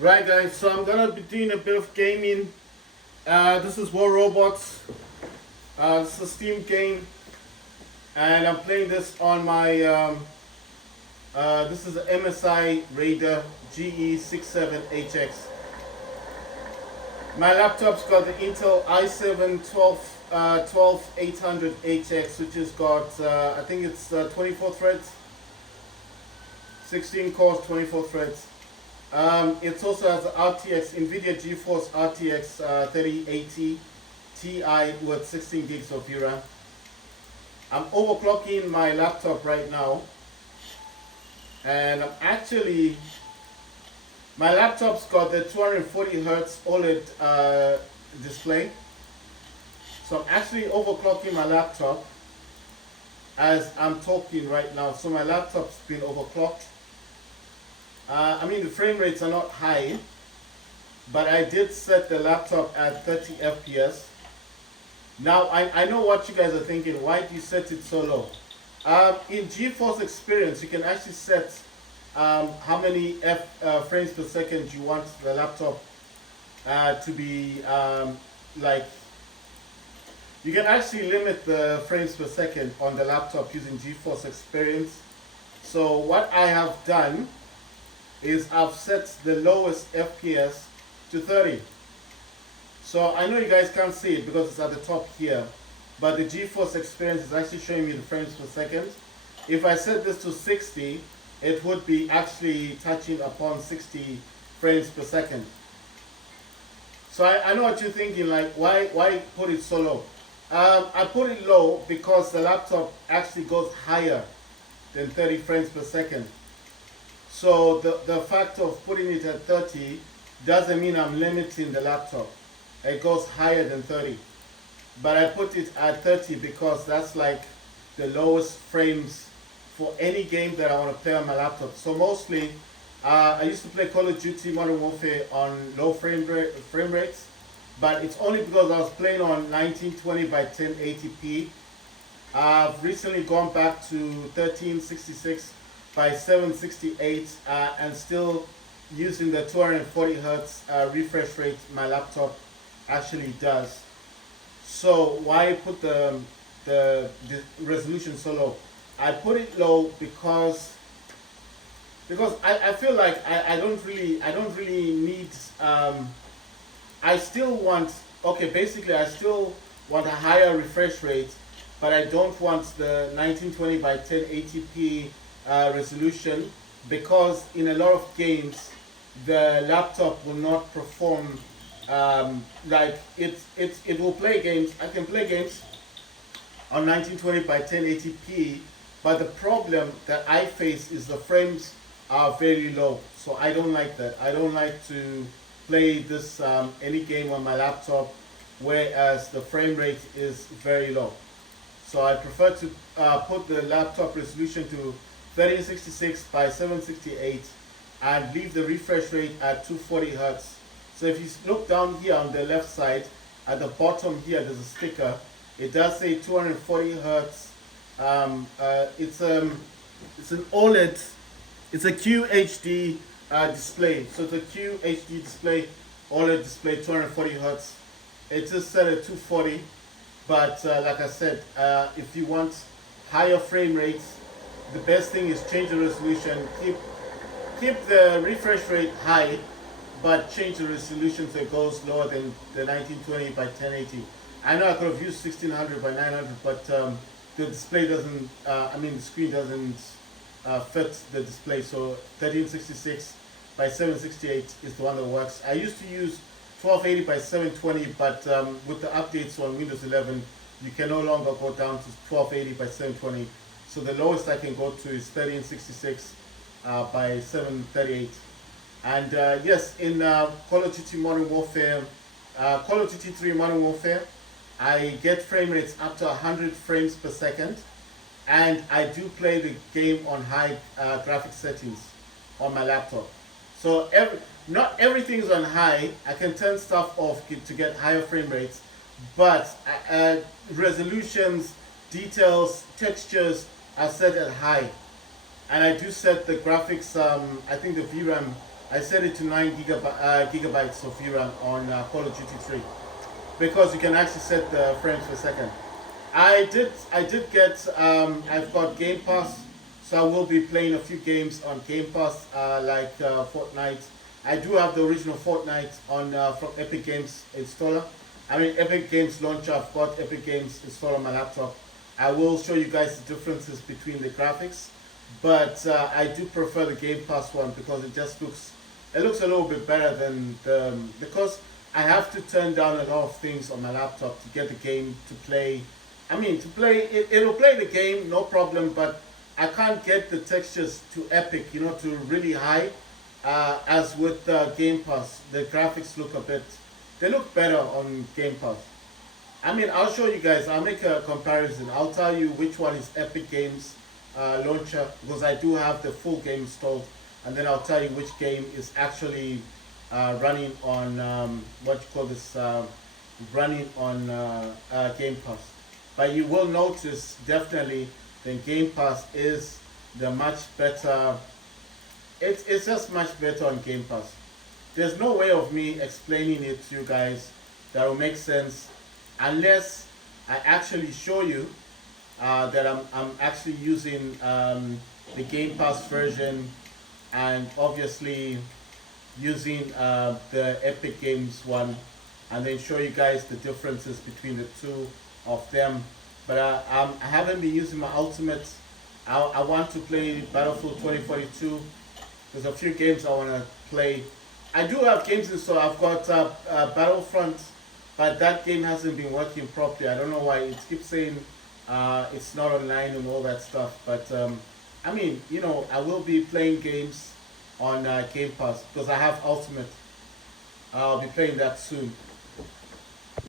Right guys, so I'm gonna be doing a bit of gaming. This is War Robots. This is a Steam game, and I'm playing this on my. This is an MSI Raider GE67HX. My laptop's got the Intel i7 12800HX, which has got I think it's 24 threads, 16 cores, 24 threads. It also has an RTX, NVIDIA GeForce RTX 3080 Ti with 16 gigs of VRAM. I'm overclocking my laptop right now, and my laptop's got the 240 Hertz OLED display. So I'm actually overclocking my laptop as I'm talking right now. So my laptop's been overclocked. The frame rates are not high, but I did set the laptop at 30 FPS. Now, I know what you guys are thinking. Why do you set it so low? In GeForce Experience, you can actually set how many frames per second you want the laptop to be like. You can actually limit the frames per second on the laptop using GeForce Experience. So what I have done is I've set the lowest FPS to 30. So I know you guys can't see it because it's at the top here, but the GeForce Experience is actually showing me the frames per second. If I set this to 60, it would be actually touching upon 60 frames per second. So I know what you're thinking, like why put it so low? I put it low because the laptop actually goes higher than 30 frames per second. So the fact of putting it at 30 doesn't mean I'm limiting the laptop. It goes higher than 30. But I put it at 30 because that's like the lowest frames for any game that I want to play on my laptop. So mostly, I used to play Call of Duty Modern Warfare on low frame rates, but it's only because I was playing on 1920 by 1080p. I've recently gone back to 1366 by 768 and still using the 240 hertz refresh rate my laptop actually does. So why put the resolution so low? I put it low because I feel like I don't really need I still want basically I still want a higher refresh rate, but I don't want the 1920 by 1080p resolution, because in a lot of games the laptop will not perform like it will play games. I can play games on 1920 by 1080p, but the problem that I face is the frames are very low. So I don't like that. I don't like to play this any game on my laptop whereas the frame rate is very low. So I prefer to put the laptop resolution to 1366 by 768 and leave the refresh rate at 240 hertz. So if you look down here on the left side, at the bottom here, there's a sticker. It does say 240 hertz. It's an OLED. It's a QHD display. So it's a QHD display, OLED display, 240 hertz. It's just set at 240. But like I said, if you want higher frame rates, the best thing is change the resolution. Keep the refresh rate high, but change the resolution so it goes lower than the 1920 by 1080. I know I could have used 1600 by 900, but the display doesn't. The screen doesn't fit the display. So 1366 by 768 is the one that works. I used to use 1280 by 720, but with the updates on Windows 11, you can no longer go down to 1280 by 720. So the lowest I can go to is 1366 by 738. And yes, in Call of Duty Modern Warfare, Call of Duty 3 Modern Warfare, I get frame rates up to 100 frames per second, and I do play the game on high graphic settings on my laptop. So not everything is on high. I can turn stuff off to get higher frame rates, but resolutions, details, textures are set at high. And I do set the graphics, I think the VRAM I set it to 9 gigabytes of VRAM on Call of Duty 3 because you can actually set the frames per second. I did get I've got Game Pass, so I will be playing a few games on Game Pass, like Fortnite. I do have the original Fortnite on from Epic Games installer. I mean Epic Games launcher. I've got Epic Games installed on my laptop. I will show you guys the differences between the graphics, but I do prefer the Game Pass one because it looks a little bit better than the, because I have to turn down a lot of things on my laptop to get the game to play. I mean, to play it, it'll play the game, no problem, but I can't get the textures to epic, to really high, as with Game Pass. The graphics they look better on Game Pass. I mean, I'll show you guys, I'll make a comparison. I'll tell you which one is Epic Games launcher, because I do have the full game installed, and then I'll tell you which game is actually running on, running on Game Pass. But you will notice definitely the Game Pass is the much better. It's just much better on Game Pass. There's no way of me explaining it to you guys that will make sense unless I actually show you that I'm actually using the Game Pass version, and obviously using the Epic Games one, and then show you guys the differences between the two of them. But I haven't been using my ultimate. I want to play Battlefield 2042. There's a few games I want to play. I do have games installed. I've got Battlefront, but that game hasn't been working properly. I don't know why. It keeps saying it's not online and all that stuff. But I mean, I will be playing games on Game Pass because I have Ultimate. I'll be playing that soon.